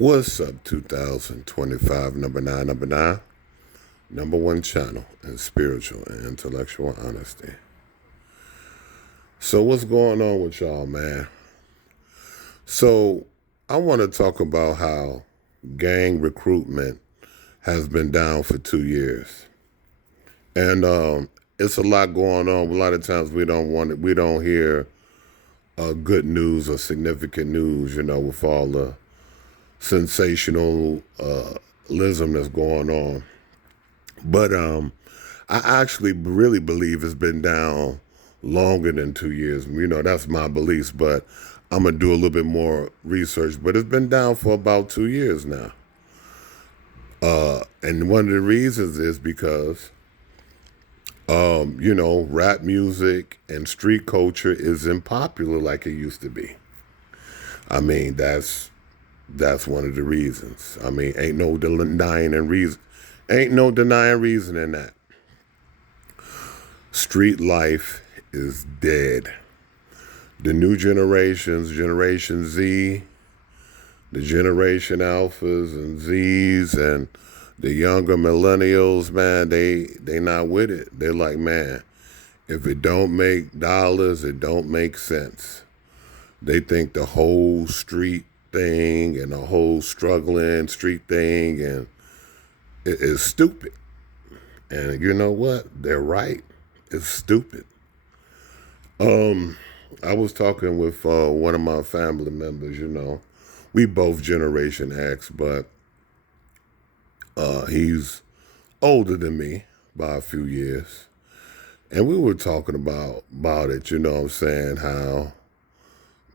What's up, 2025, number one channel in spiritual and intellectual honesty. So what's going on with y'all, man? So I want to talk about how gang recruitment has been down for 2 years. And it's a lot going on. A lot of times we don't hear good news or significant news, with all the sensationalism that's going on. But I actually really believe it's been down longer than 2 years. That's my beliefs, but I'm going to do a little bit more research. But it's been down for about 2 years now. And one of the reasons is because, rap music and street culture isn't popular like it used to be. I mean, that's one of the reasons. I mean, ain't no denying reason in that. Street life is dead. The new generations, Generation Z, the Generation Alphas and Zs, and the younger millennials, man, they not with it. They're like, man, if it don't make dollars, it don't make sense. They think the whole street thing and the whole struggling street thing and it is stupid. And you know what? They're right. It's stupid. I was talking with one of my family members, We both Generation X, but he's older than me by a few years. And we were talking about it, how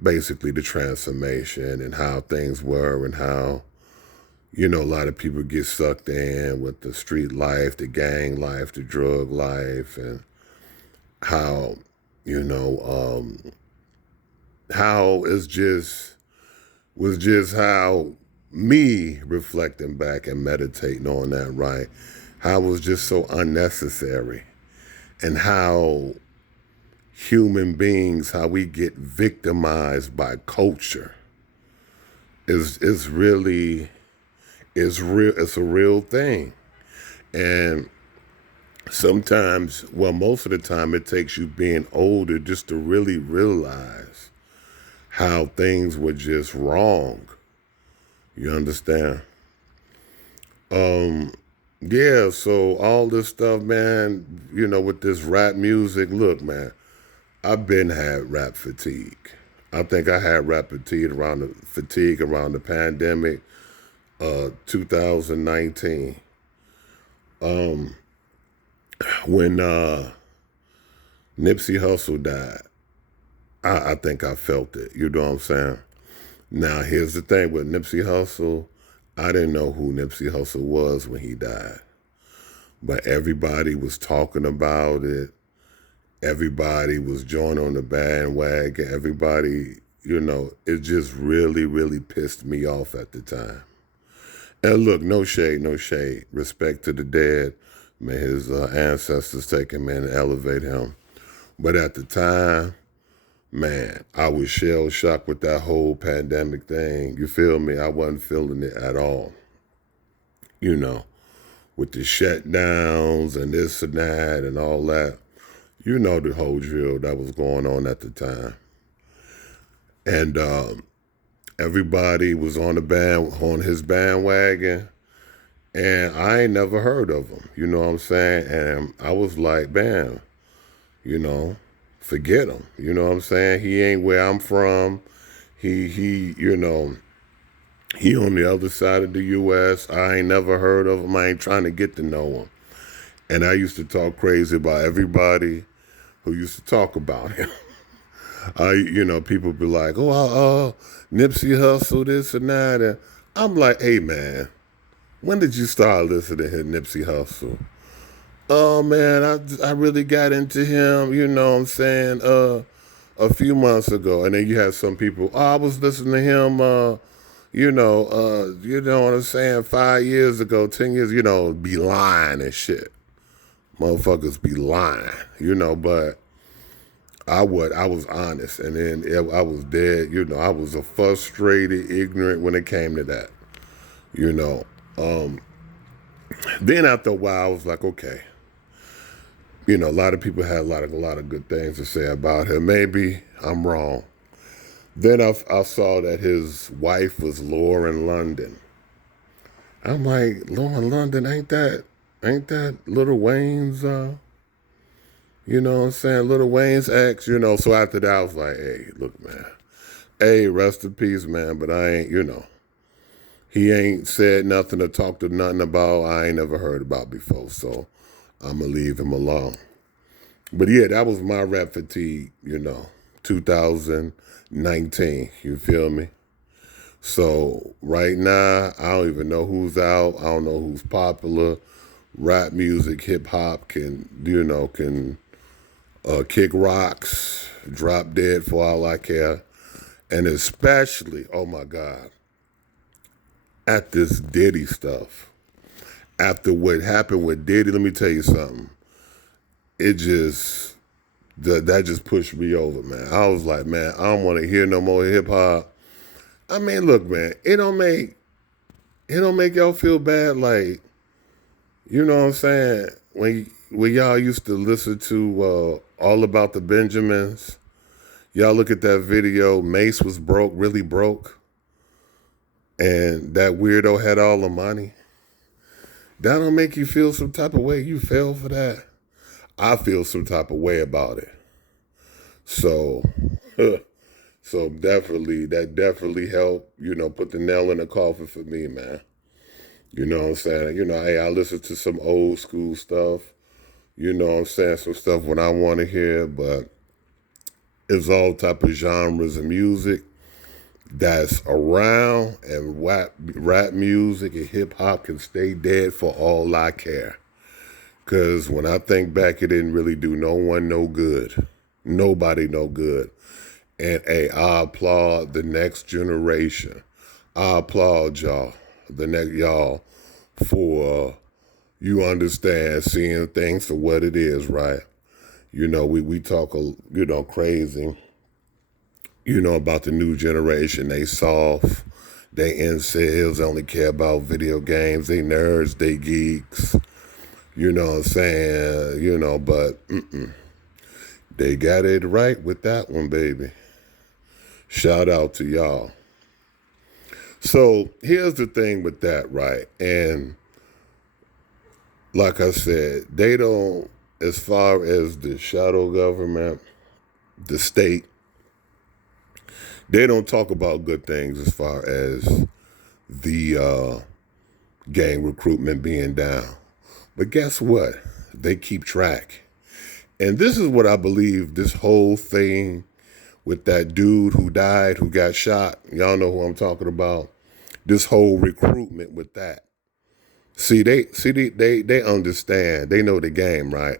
basically the transformation and how things were and how, a lot of people get sucked in with the street life, the gang life, the drug life, and how, how was just how me reflecting back and meditating on that, right? How it was just so unnecessary and how human beings, how we get victimized by culture is real. It's a real thing. And sometimes, most of the time it takes you being older just to really realize how things were just wrong. You understand? Yeah, so all this stuff, man, with this rap music, look, man, I've been had rap fatigue. I think I had rap fatigue around the pandemic, 2019. When Nipsey Hussle died, I think I felt it. You know what I'm saying? Now, here's the thing with Nipsey Hussle. I didn't know who Nipsey Hussle was when he died. But everybody was talking about it. Everybody was joining on the bandwagon. Everybody, it just really, really pissed me off at the time. And look, no shade. Respect to the dead. May his ancestors take him in and elevate him. But at the time, man, I was shell-shocked with that whole pandemic thing. You feel me? I wasn't feeling it at all. With the shutdowns and this and that and all that. The whole drill that was going on at the time. And everybody was on his bandwagon, and I ain't never heard of him. You know what I'm saying? And I was like, bam, forget him. You know what I'm saying? He ain't where I'm from. He on the other side of the U.S. I ain't never heard of him. I ain't trying to get to know him. And I used to talk crazy about everybody who used to talk about him. People be like, Nipsey Hussle, this and that. And I'm like, hey, man, when did you start listening to Nipsey Hussle? Oh, man, I really got into him, a few months ago. And then you had some people, I was listening to him, you know what I'm saying, 5 years ago, 10 years, be lying and shit. Motherfuckers be lying, but I was honest, and then I was dead. I was a frustrated, ignorant when it came to that. you know. Then after a while, I was like, okay, a lot of people had a lot of good things to say about him. Maybe I'm wrong. Then I saw that his wife was Lauren London. I'm like, Lauren London, ain't that Lil Wayne's what I'm saying, Lil Wayne's ex. So after that I was like, hey, look, man. Hey, rest in peace, man, but I ain't. He ain't said nothing or talked to nothing about I ain't never heard about before, so I'ma leave him alone. But yeah, that was my rap fatigue, 2019. You feel me? So right now, I don't even know who's out. I don't know who's popular. Rap music, hip hop can kick rocks, drop dead for all I care, and especially, oh my God, at this Diddy stuff. After what happened with Diddy, let me tell you something. It just that just pushed me over, man. I was like, man, I don't want to hear no more hip hop. I mean, look, man, it don't make y'all feel bad, like, you know what I'm saying? When y'all used to listen to All About the Benjamins, y'all look at that video, Mace was broke, really broke, and that weirdo had all the money. That don't make you feel some type of way. You fell for that. I feel some type of way about it. So, so that definitely helped, put the nail in the coffin for me, man. You know what I'm saying? Hey, I listen to some old school stuff. You know what I'm saying? Some stuff when I want to hear, but it's all type of genres of music that's around, and rap music and hip hop can stay dead for all I care. Because when I think back, it didn't really do no one no good. Nobody no good. And hey, I applaud the next generation. I applaud y'all, the next y'all, for you understand seeing things for what it is, right? We talk, crazy, about the new generation. They soft, they incels, only care about video games. They nerds, they geeks. You know what I'm saying? But they got it right with that one, baby. Shout out to y'all. So here's the thing with that, right? And like I said, they don't, as far as the shadow government, the state, they don't talk about good things as far as the gang recruitment being down. But guess what? They keep track. And this is what I believe this whole thing with that dude who died, who got shot. Y'all know who I'm talking about. This whole recruitment with that. They understand. They know the game, right?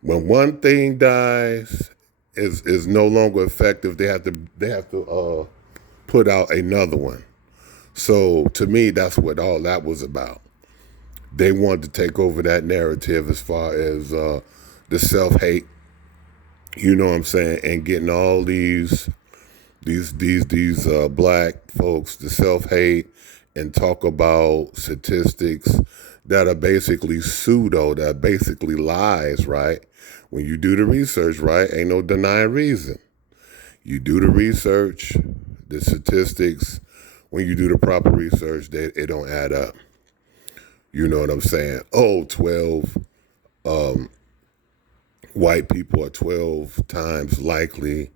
When one thing dies, is no longer effective, they have to put out another one. So to me, that's what all that was about. They wanted to take over that narrative as far as the self-hate, you know what I'm saying, and getting all these black folks to self-hate and talk about statistics that are basically pseudo, that basically lies, right? When you do the research, right, ain't no denying reason. You do the research, the statistics, when you do the proper research, it don't add up. You know what I'm saying? Oh, 12 white people are 12 times likely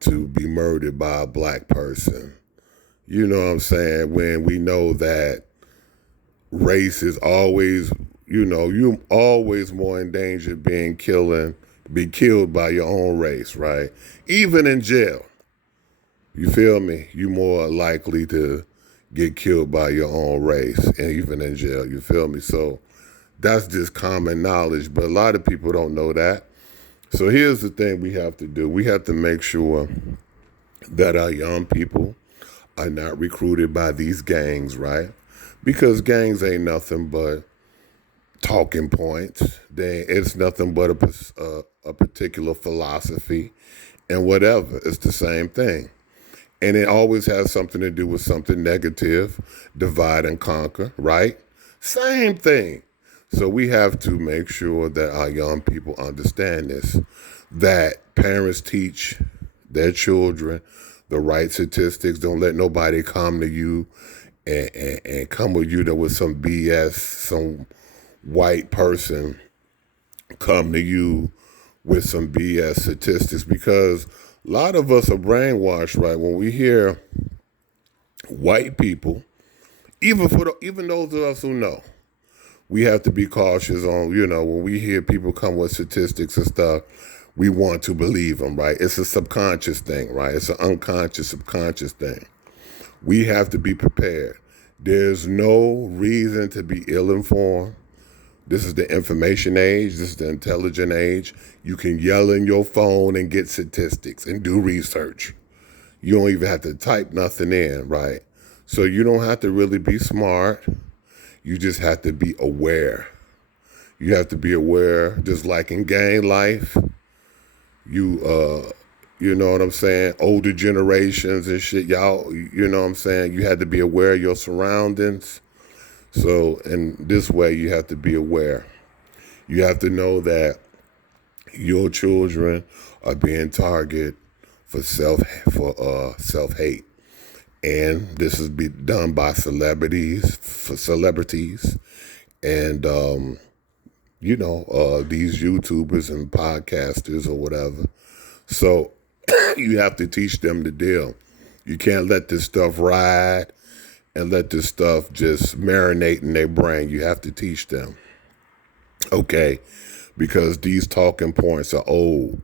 to be murdered by a black person. You know what I'm saying? When we know that race is always, you're always more in danger of be killed by your own race, right? Even in jail. You feel me? You're more likely to get killed by your own race, and even in jail. You feel me? So that's just common knowledge, but a lot of people don't know that. So here's the thing we have to do. We have to make sure that our young people are not recruited by these gangs, right? Because gangs ain't nothing but talking points. It's nothing but a particular philosophy and whatever. It's the same thing. And it always has something to do with something negative, divide and conquer, right? Same thing. So we have to make sure that our young people understand this, that parents teach their children the right statistics. Don't let nobody come to you and come with you with some BS, some white person come to you with some BS statistics, because a lot of us are brainwashed, right? When we hear white people, even those of us who know, we have to be cautious on, when we hear people come with statistics and stuff, we want to believe them, right? It's a subconscious thing, right? It's an unconscious, subconscious thing. We have to be prepared. There's no reason to be ill-informed. This is the information age. This is the intelligent age. You can yell in your phone and get statistics and do research. You don't even have to type nothing in, right? So you don't have to really be smart. You just have to be aware. You have to be aware, just like in gang life. You know what I'm saying? Older generations and shit, y'all, you know what I'm saying? You had to be aware of your surroundings. So in this way, you have to be aware. You have to know that your children are being targeted for self-hate. And this is be done by celebrities, and these YouTubers and podcasters or whatever. So you have to teach them the deal. You can't let this stuff ride and let this stuff just marinate in their brain. You have to teach them. Okay, because these talking points are old.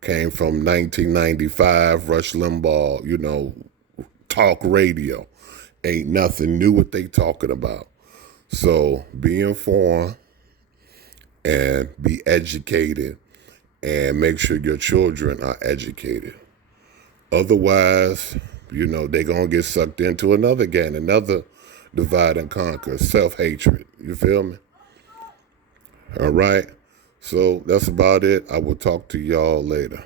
Came from 1995, Rush Limbaugh, talk radio. Ain't nothing new what they talking about. So be informed and be educated, and make sure your children are educated. Otherwise, they're going to get sucked into another game, another divide and conquer, self-hatred. You feel me? All right. So that's about it. I will talk to y'all later.